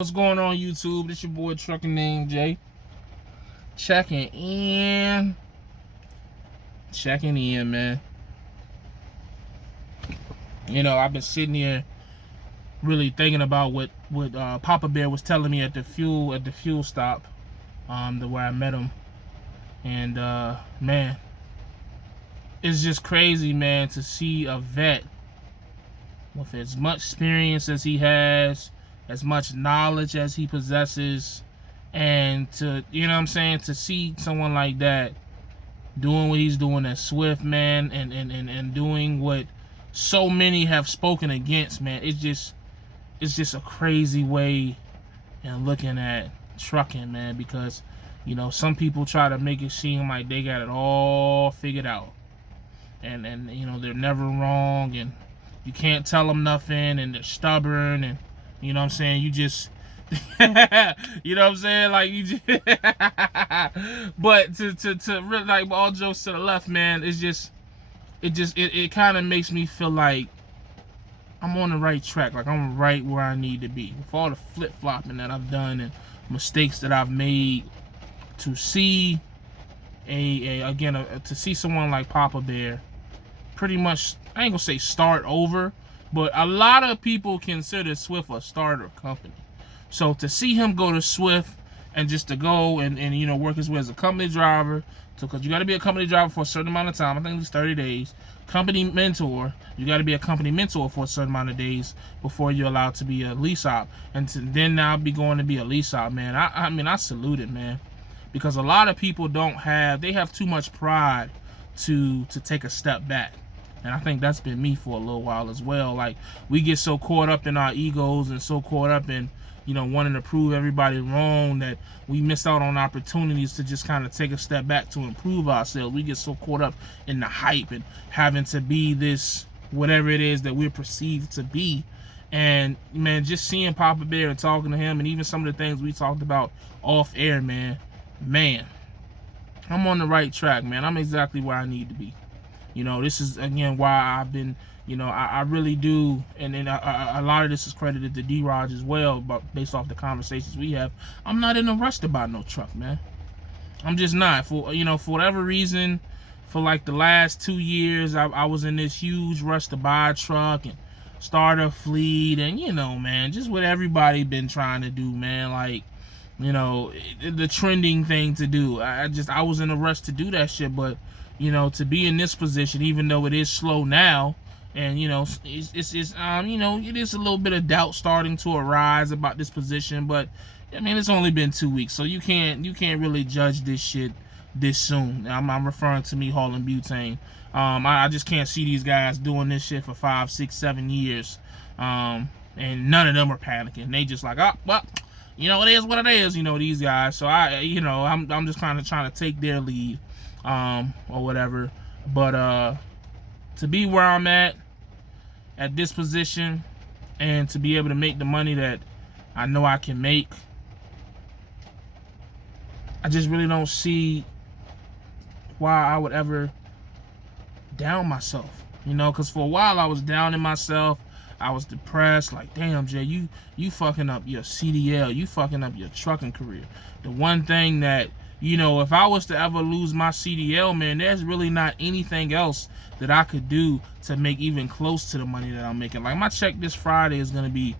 What's going on, YouTube? This your boy TruckerNamedJay. Checking in, man. You know, I've been sitting here really thinking about what Papa Bear was telling me at the fuel stop, where I met him, and man, it's just crazy, man, to see a vet with as much experience as he has, as much knowledge as he possesses, and to, you know what I'm saying, to see someone like that doing what he's doing at Swift, man, and doing what so many have spoken against, man. It's just a crazy way in looking at trucking, man, because, you know, some people try to make it seem like they got it all figured out, and you know, they're never wrong, and you can't tell them nothing, and they're stubborn, and you know what I'm saying, you just you know what I'm saying, like, you just but to really, like, all jokes to the left, man, it kind of makes me feel like I'm on the right track, like I'm right where I need to be with all the flip-flopping that I've done and mistakes that I've made. To see to see someone like Papa Bear pretty much, I ain't gonna say start over, but a lot of people consider Swift a starter company. So to see him go to Swift and just to go and you know, work his way as a company driver, because you got to be a company driver for a certain amount of time, I think it's 30 days. Company mentor, you got to be a company mentor for a certain amount of days before you're allowed to be a lease op, and to then now be going to be a lease op, man. I mean, I salute it, man, because a lot of people they have too much pride to take a step back. And I think that's been me for a little while as well. Like, we get so caught up in our egos and so caught up in, you know, wanting to prove everybody wrong that we miss out on opportunities to just kind of take a step back to improve ourselves. We get so caught up in the hype and having to be this, whatever it is that we're perceived to be. And, man, just seeing Papa Bear and talking to him, and even some of the things we talked about off air, man, I'm on the right track, man. I'm exactly where I need to be. You know, this is, again, why I've been, you know, I really do, and then a lot of this is credited to D-Raj as well, but based off the conversations we have, I'm not in a rush to buy no truck, man. I'm just not. For, you know, for whatever reason, for like the last 2 years, I was in this huge rush to buy a truck and start a fleet, and, you know, man, just what everybody been trying to do, man, like, you know, the trending thing to do. I was in a rush to do that shit, but, you know, to be in this position, even though it is slow now, and, you know, it's you know, it is a little bit of doubt starting to arise about this position, but I mean, it's only been 2 weeks, so you can't really judge this shit this soon. I'm referring to me hauling butane. I just can't see these guys doing this shit for 5, 6, 7 years, and none of them are panicking. They just like, oh, well, you know, it is what it is, you know, these guys. So you know, I'm just kind of trying to take their lead, or whatever. But to be where I'm at this position, and to be able to make the money that I know I can make, I just really don't see why I would ever down myself, you know, because for a while I was downing myself. I was depressed, like, damn, Jay, you fucking up your CDL, you fucking up your trucking career. The one thing that, you know, if I was to ever lose my CDL, man, there's really not anything else that I could do to make even close to the money that I'm making. Like, my check this Friday is going to be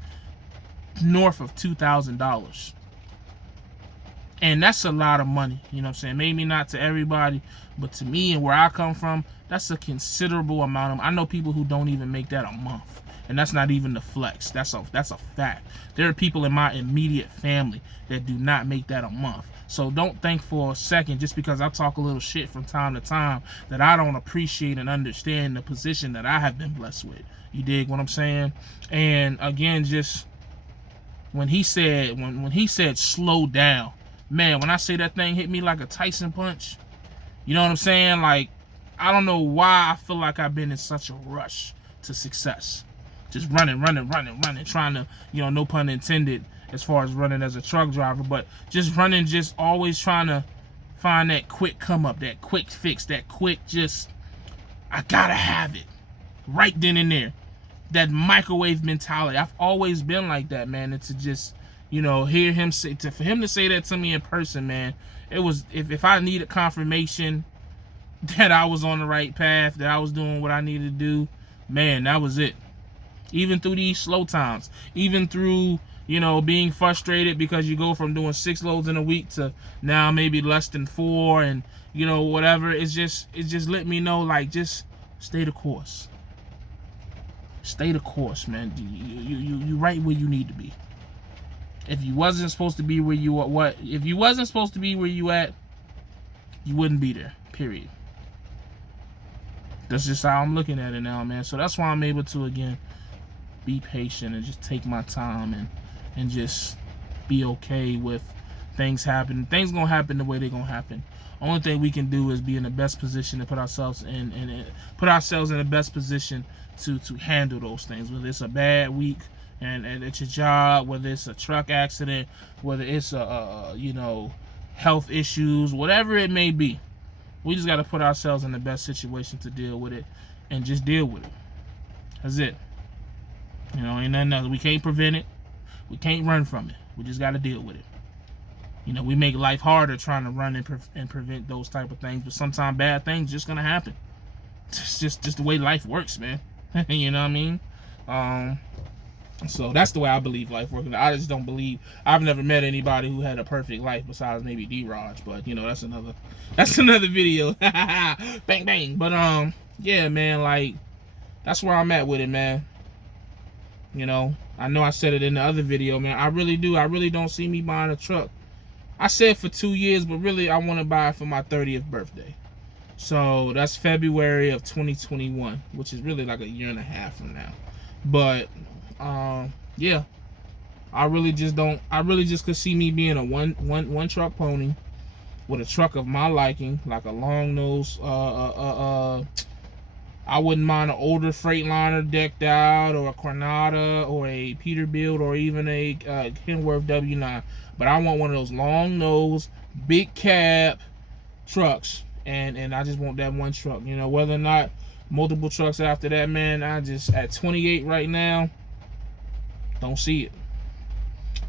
north of $2,000. And that's a lot of money, you know what I'm saying? Maybe not to everybody, but to me and where I come from, that's a considerable amount. I know people who don't even make that a month. And that's not even the flex. That's a fact. There are people in my immediate family that do not make that a month. So don't think for a second, just because I talk a little shit from time to time, that I don't appreciate and understand the position that I have been blessed with. You dig what I'm saying? And again, just when he said slow down, man, when I say that thing hit me like a Tyson punch, you know what I'm saying? Like, I don't know why I feel like I've been in such a rush to success. Just running, trying to, you know, no pun intended, as far as running as a truck driver, but just running, just always trying to find that quick come up, that quick fix, that quick just, I gotta have it right then and there. That microwave mentality. I've always been like that, man. It's just, you know, hear him say, for him to say that to me in person, man, it was, if I needed confirmation that I was on the right path, that I was doing what I needed to do, man, that was it. Even through these slow times, even through, you know, being frustrated because you go from doing 6 loads in a week to now maybe less than 4, and, you know, whatever, it just let me know, like, just stay the course. Stay the course, man. You right where you need to be. If you wasn't supposed to be where you at, if you wasn't supposed to be where you at, you wouldn't be there, period. That's just how I'm looking at it now, man. So that's why I'm able to, again, be patient and just take my time and just be okay with things happening. Things gonna happen the way they're gonna happen. Only thing we can do is be in the best position to put ourselves in the best position to handle those things. Whether it's a bad week and it's your job, whether it's a truck accident, whether it's a you know, health issues, whatever it may be, we just got to put ourselves in the best situation to deal with it and just deal with it. That's it. You know, ain't nothing else. We can't prevent it. We can't run from it. We just got to deal with it. You know, we make life harder trying to run and prevent those type of things, but sometimes bad things just gonna happen. It's just the way life works, man. You know what I mean? So that's the way I believe life works. I just don't believe, I've never met anybody who had a perfect life besides maybe D-Raj, but you know, that's another video. Bang bang. But yeah, man, like, that's where I'm at with it, man. You know I said it in the other video, man. I really don't see me buying a truck. I said for 2 years, but really I want to buy it for my 30th birthday. So that's February of 2021, which is really like a year and a half from now. But yeah, I really just could see me being a one truck pony with a truck of my liking, like a long nose. I wouldn't mind an older Freightliner decked out, or a Coronado, or a Peterbilt, or even a Kenworth W9. But I want one of those long nose, big cab trucks, and I just want that one truck. You know, whether or not multiple trucks after that, man, I just, at 28 right now, don't see it.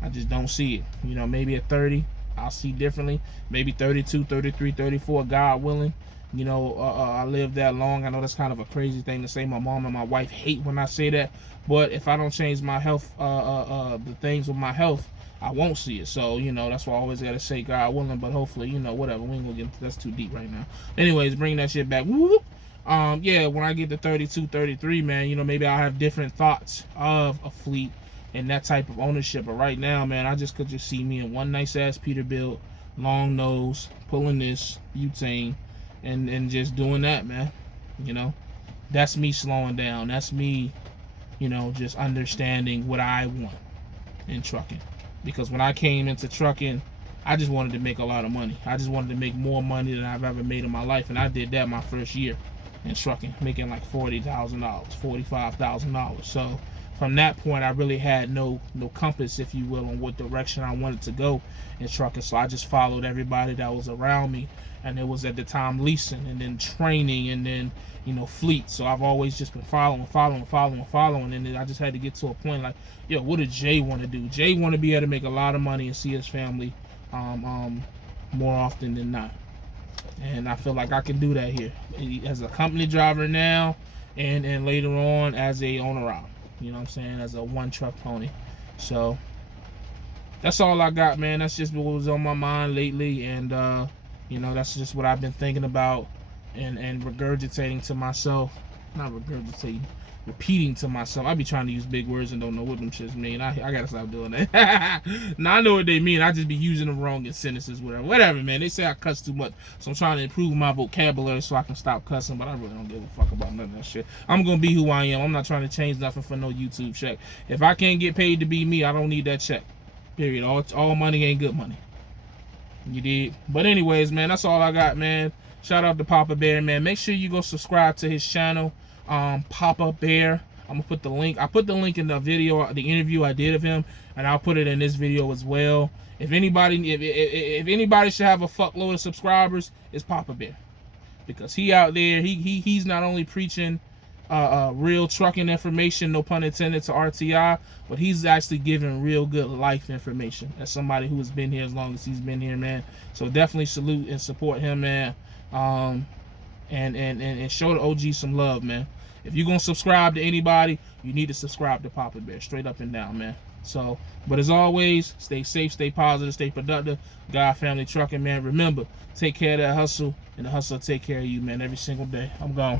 I just don't see it. You know, maybe at 30, I'll see differently. Maybe 32, 33, 34, God willing. You know, I live that long. I know that's kind of a crazy thing to say. My mom and my wife hate when I say that. But if I don't change my health, the things with my health, I won't see it. So, you know, that's why I always got to say God willing. But hopefully, you know, whatever. We ain't going to get into, that's too deep right now. Anyways, bring that shit back. Whoop. Yeah, when I get to 32, 33, man, you know, maybe I'll have different thoughts of a fleet and that type of ownership. But right now, man, I just could just see me in one nice ass Peterbilt, long nose, pulling this butane, and just doing that, man. You know, that's me slowing down. That's me, you know, just understanding what I want in trucking. Because when I came into trucking, I just wanted to make a lot of money. I just wanted to make more money than I've ever made in my life, and I did that my first year in trucking, making like $40,000, $45,000. So from that point, I really had no compass, if you will, on what direction I wanted to go in trucking. So I just followed everybody that was around me, and it was at the time leasing, and then training, and then, you know, fleet. So I've always just been following, and then I just had to get to a point like, yo, what did Jay want to do? Jay want to be able to make a lot of money and see his family more often than not. And I feel like I can do that here as a company driver now, and later on as a owner out. You know what I'm saying? As a one truck pony. So that's all I got, man. That's just what was on my mind lately, and you know, that's just what I've been thinking about and regurgitating to myself. Not regurgitating, repeating to myself. I be trying to use big words and don't know what them shits mean. I gotta stop doing that. Now I know what they mean. I just be using them wrong in sentences, whatever, man. They say I cuss too much, so I'm trying to improve my vocabulary so I can stop cussing. But I really don't give a fuck about none of that shit. I'm gonna be who I am. I'm not trying to change nothing for no YouTube check. If I can't get paid to be me, I don't need that check. Period. All money ain't good money. You did. But anyways, man, that's all I got, man. Shout out to Papa Bear, man. Make sure you go subscribe to his channel, Papa Bear. I'm gonna put the link. I put the link in the video, the interview I did of him, and I'll put it in this video as well. If anybody, if anybody should have a fuckload of subscribers, it's Papa Bear, because he out there, he's not only preaching real trucking information, no pun intended, to RTI, but he's actually giving real good life information as somebody who has been here as long as he's been here, man. So definitely salute and support him, man. And show the OG some love, man. If you're gonna subscribe to anybody, you need to subscribe to Papa Bear, straight up and down, man. So, but as always, stay safe, stay positive, stay productive. God Family Trucking, man. Remember, take care of that hustle, and the hustle will take care of you, man, every single day. I'm gone.